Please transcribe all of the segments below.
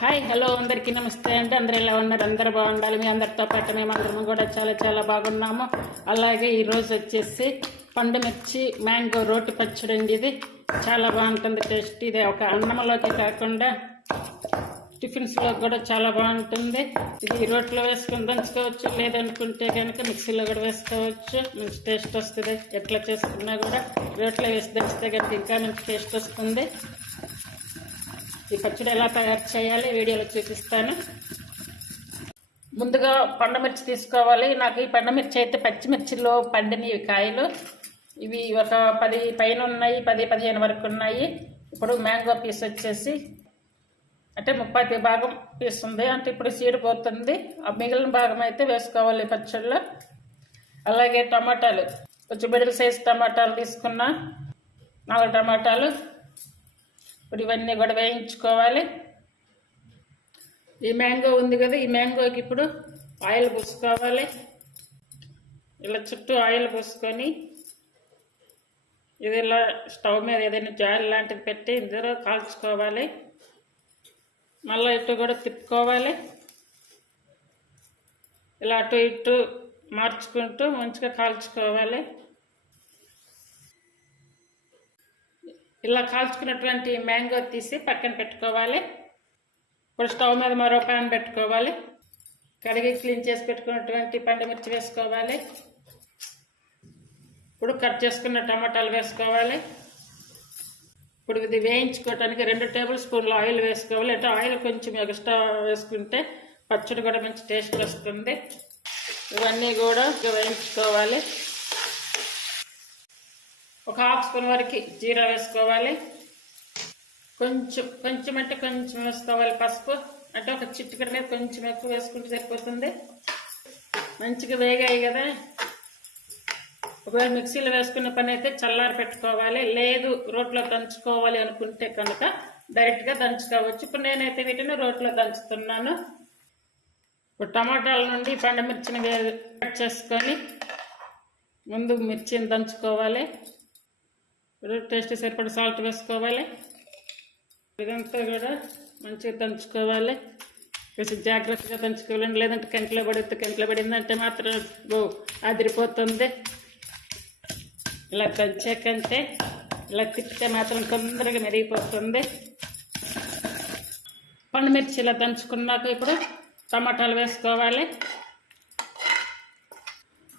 Hi hello అందరికీ నమస్తే అండి. అందరు ఎలా ఉన్నారు? అందరు బాగుండాలి. మీ అందరితో పాటు మేము అందరం కూడా చాలా చాలా బాగున్నాము. అలాగే ఈరోజు వచ్చేసి పండు మిర్చి మ్యాంగో రోటి పచ్చడి అండి ఇది. చాలా బాగుంటుంది టేస్ట్. ఇది ఒక అన్నంలోకి కాకుండా టిఫిన్స్లో కూడా చాలా బాగుంటుంది. ఇది రోట్లో వేసుకొని దంచుకోవచ్చు. లేదనుకుంటే కనుక మిక్సీలో కూడా వేసుకోవచ్చు. మంచి టేస్ట్ వస్తుంది. ఎట్లా చేసుకున్నా కూడా రోట్లో వేసి దంచితే కనుక ఇంకా మంచి టేస్ట్ వస్తుంది. ఈ పచ్చడి ఎలా తయారు చేయాలి వీడియోలో చూపిస్తాను. ముందుగా పండమిర్చి తీసుకోవాలి. నాకు ఈ పండమిర్చి అయితే పచ్చిమిర్చిలో పండినవి కాయలు. ఇవి ఒక పది పైన ఉన్నాయి పది పదిహేను వరకు ఉన్నాయి. ఇప్పుడు మ్యాంగో పీస్ వచ్చేసి అంటే ముప్పై భాగం పీస్ ఉంది. అంటే ఇప్పుడు సీడ్ పోతుంది. ఆ మిగిలిన భాగం అయితే వేసుకోవాలి పచ్చళ్ళు అలాగే టమాటాలు. కొంచెం మిడిల్ సైజ్ టమాటాలు తీసుకున్నా. నాలుగు టమాటాలు. ఇప్పుడు ఇవన్నీ కూడా వేయించుకోవాలి. ఈ మ్యాంగో ఉంది కదా ఈ మ్యాంగోకి ఇప్పుడు ఆయిల్ పూసుకోవాలి. ఇలా చుట్టూ ఆయిల్ పూసుకొని ఇది ఇలా స్టవ్ మీద ఏదైనా జాయిల్ లాంటిది పెట్టి ఇందులో కాల్చుకోవాలి. మళ్ళీ ఇటు కూడా తిప్పుకోవాలి. ఇలా అటు ఇటు మార్చుకుంటూ మంచిగా కాల్చుకోవాలి. ఇలా కాల్చుకున్నటువంటి మ్యాంగో తీసి పక్కన పెట్టుకోవాలి. ఇప్పుడు స్టవ్ మీద మరో ప్యాన్ పెట్టుకోవాలి. కడిగి క్లీన్ చేసి పెట్టుకున్నటువంటి పండుమిర్చి వేసుకోవాలి. ఇప్పుడు కట్ చేసుకున్న టమాటాలు వేసుకోవాలి. ఇప్పుడు ఇది వేయించుకోవటానికి రెండు టేబుల్ స్పూన్లు ఆయిల్ వేసుకోవాలి. అంటే ఆయిల్ కొంచెం ఎక్స్ట్రా వేసుకుంటే పచ్చడి కూడా మంచి టేస్ట్ వస్తుంది. ఇవన్నీ కూడా వేయించుకోవాలి. ఒక హాఫ్ స్పూన్ వరకు జీరా వేసుకోవాలి. కొంచెం కొంచెం అంటే కొంచెం వేసుకోవాలి పసుపు. అంటే ఒక చిట్టుకడ మీద కొంచెం ఎక్కువ వేసుకుంటే సరిపోతుంది. మంచిగా వేగాయి కదా. ఒకవేళ మిక్సీలో వేసుకునే పని అయితే చల్లారి పెట్టుకోవాలి. లేదు రోట్లో దంచుకోవాలి అనుకుంటే కనుక డైరెక్ట్గా దంచుకోవచ్చు. ఇప్పుడు నేనైతే వీటిని రోట్లో దంచుతున్నాను. ఇప్పుడు టమాటాల నుండి పండుమిర్చిని కట్ చేసుకొని ముందు మిర్చిని దంచుకోవాలి. ఇప్పుడు టేస్ట్ సరిపడా సాల్ట్ వేసుకోవాలి. ఇదంతా కూడా మంచిగా దంచుకోవాలి. కొంచెం జాగ్రత్తగా దంచుకోవాలండి. లేదంటే కంట్లో పడితే కంట్లో పడిందంటే మాత్రం ఓ అదిరిపోతుంది. ఇలా దంచాకంటే ఇలా తిప్పితే మాత్రం తొందరగా మెరిగిపోతుంది. పండుమిర్చి ఇలా దంచుకున్నాక ఇప్పుడు టమాటాలు వేసుకోవాలి.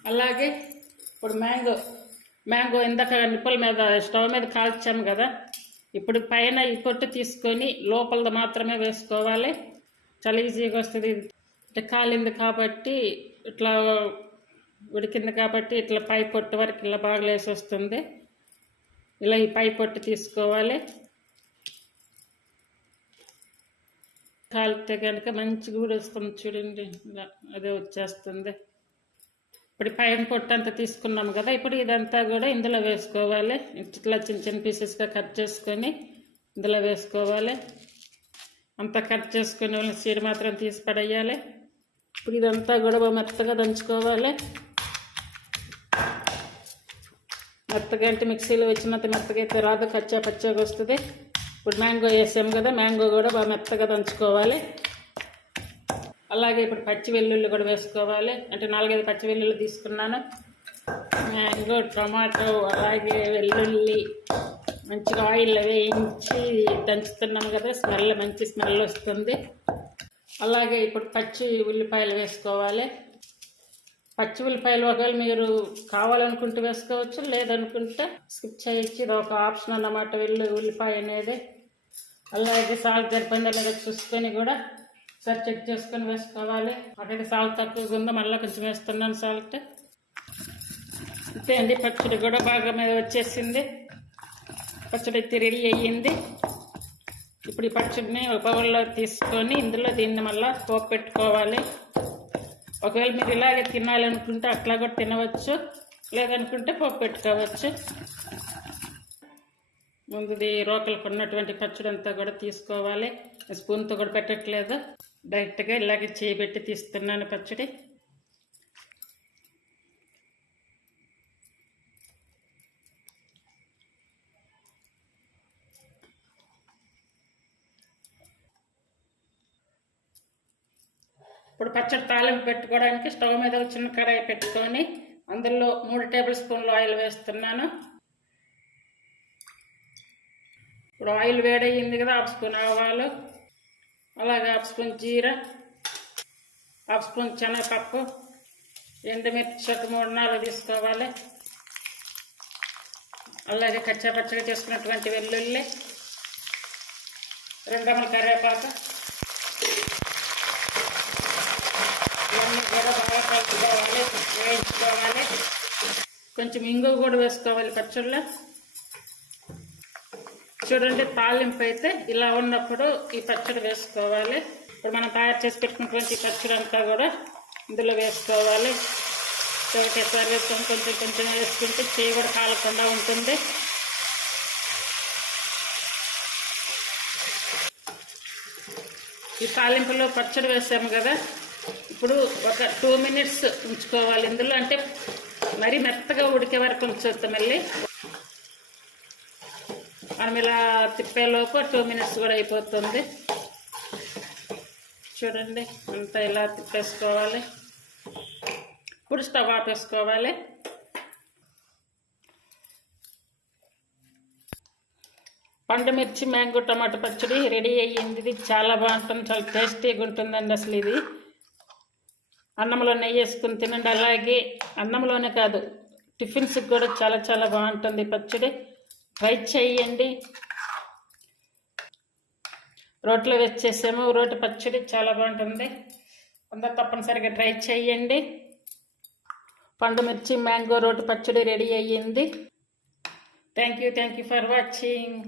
అలాగే ఇప్పుడు మ్యాంగో మ్యాంగో ఇందాక నిప్పుల మీద స్టవ్ మీద కాల్చాము కదా. ఇప్పుడు పైన ఈ పొట్టు తీసుకొని లోపలది మాత్రమే వేసుకోవాలి. చాలా ఈజీగా వస్తుంది. అంటే కాలింది కాబట్టి ఇట్లా ఉడికింది కాబట్టి ఇట్లా పై పొట్టు వరకు ఇలా బాగా లేసి వస్తుంది. ఇలా ఈ పై పొట్టు తీసుకోవాలి. కాలితే కనుక మంచిగా కూడా వస్తుంది చూడండి. ఇలా అదే వచ్చేస్తుంది. ఇప్పుడు పైన పొట్టు అంతా తీసుకున్నాం కదా ఇప్పుడు ఇదంతా కూడా ఇందులో వేసుకోవాలి. ఇట్లా చిన్న చిన్న పీసెస్గా కట్ చేసుకొని ఇందులో వేసుకోవాలి. అంతా కట్ చేసుకుని వాళ్ళ చీర మాత్రం తీసి పడేయాలి. ఇప్పుడు ఇదంతా కూడా మెత్తగా దంచుకోవాలి. మెత్తగా అంటే మిక్సీలో వచ్చినంత మెత్తగా అయితే రాదు కచ్చా పచ్చగా వస్తుంది. ఇప్పుడు మ్యాంగో వేసాం కదా మ్యాంగో కూడా బాగా మెత్తగా దంచుకోవాలి. అలాగే ఇప్పుడు పచ్చి వెల్లుల్లి కూడా వేసుకోవాలి. అంటే నాలుగైదు పచ్చి వెల్లుల్లి తీసుకున్నాను. మ్యాంగో టొమాటో అలాగే వెల్లుల్లి మంచిగా ఆయిల్ వేయించి దంచుతున్నాం కదా స్మెల్ మంచి స్మెల్ వస్తుంది. అలాగే ఇప్పుడు పచ్చి ఉల్లిపాయలు వేసుకోవాలి. పచ్చి ఉల్లిపాయలు ఒకవేళ మీరు కావాలనుకుంటే వేసుకోవచ్చు లేదనుకుంటే స్కిప్ చేయొచ్చు ఇది ఒక ఆప్షన్ అన్నమాట వెల్లు ఉల్లిపాయ అనేది. అలాగే సాగు జరిపిందా లేదా చూసుకొని కూడా ఒకసారి చెక్ చేసుకొని వేసుకోవాలి. అక్కడికి సాల్ట్ తక్కువగా ఉందో మళ్ళీ కొంచెం వేస్తున్నాను సాల్ట్. అంతే అండి పచ్చడి కూడా బాగా మీద వచ్చేసింది. పచ్చడి అయితే రెడీ అయ్యింది. ఇప్పుడు ఈ పచ్చడిని ఒక బౌల్లో తీసుకొని ఇందులో దీన్ని మళ్ళీ పోపు పెట్టుకోవాలి. ఒకవేళ మీరు ఇలాగే తినాలనుకుంటే అట్లా కూడా తినవచ్చు. లేదనుకుంటే పోపు పెట్టుకోవచ్చు. ముందుది రోకలకు ఉన్నటువంటి పచ్చడి అంతా కూడా తీసుకోవాలి. స్పూన్తో కూడా పెట్టట్లేదు. డైరెక్ట్గా ఇలాగే చేపెట్టి తీస్తున్నాను పచ్చడి. ఇప్పుడు పచ్చడి తాలింపు పెట్టుకోవడానికి స్టవ్ మీద చిన్న కడాయి పెట్టుకొని అందులో మూడు టేబుల్ స్పూన్లు ఆయిల్ వేస్తున్నాను. ఇప్పుడు ఆయిల్ వేడయ్యింది కదా హాఫ్ స్పూన్ ఆవాలు. అలాగే హాఫ్ స్పూన్ జీరా హాఫ్ స్పూన్ శనగపప్పు ఎండుమిర్చి ఒక మూడు నాలుగు తీసుకోవాలి. అలాగే కచ్చా పచ్చగా చేసుకున్నటువంటి వెల్లుల్లి రెండమల కరివేపాకు ఇవన్నీ కూడా బాగా కలుపుకోవాలి వేయించుకోవాలి. కొంచెం ఇంగు కూడా వేసుకోవాలి పచ్చళ్ళు చూడండి తాలింపు అయితే ఇలా ఉన్నప్పుడు ఈ పచ్చడి వేసుకోవాలి. ఇప్పుడు మనం తయారు చేసి పెట్టుకున్నటువంటి ఈ పచ్చడి అంతా కూడా ఇందులో వేసుకోవాలి. ఒకటేసారి వేసుకొని కొంచెం కొంచెం వేసుకుంటే చేయి కూడా కాలకుండా ఉంటుంది. ఈ తాలింపులో పచ్చడి వేసాము కదా. ఇప్పుడు ఒక టూ మినిట్స్ ఉంచుకోవాలి ఇందులో. అంటే మరీ మెత్తగా ఉడికే వరకు ఉంచుతాం మళ్ళీ. మనం ఇలా తిప్పేలోపు టూ మినిట్స్ కూడా అయిపోతుంది. చూడండి అంతా ఇలా తిప్పేసుకోవాలి. ఇప్పుడు స్టవ్ ఆపేసుకోవాలి పండు మిర్చి మ్యాంగో టమాటో పచ్చడి రెడీ అయ్యింది. ఇది చాలా బాగుంటుంది చాలా టేస్టీగా ఉంటుందండి అసలు ఇది. అన్నంలో నెయ్యి వేసుకుని తినండి. అలాగే అన్నంలోనే కాదు టిఫిన్స్కి కూడా చాలా చాలా బాగుంటుంది పచ్చడి. ట్రై చేయండి. రోట్లో వచ్చేసాము రోటి పచ్చడి చాలా బాగుంటుంది. అందరు తప్పనిసరిగా ట్రై చేయండి. పండు మిర్చి మ్యాంగో రోటి పచ్చడి రెడీ అయ్యింది. Thank you thank you for watching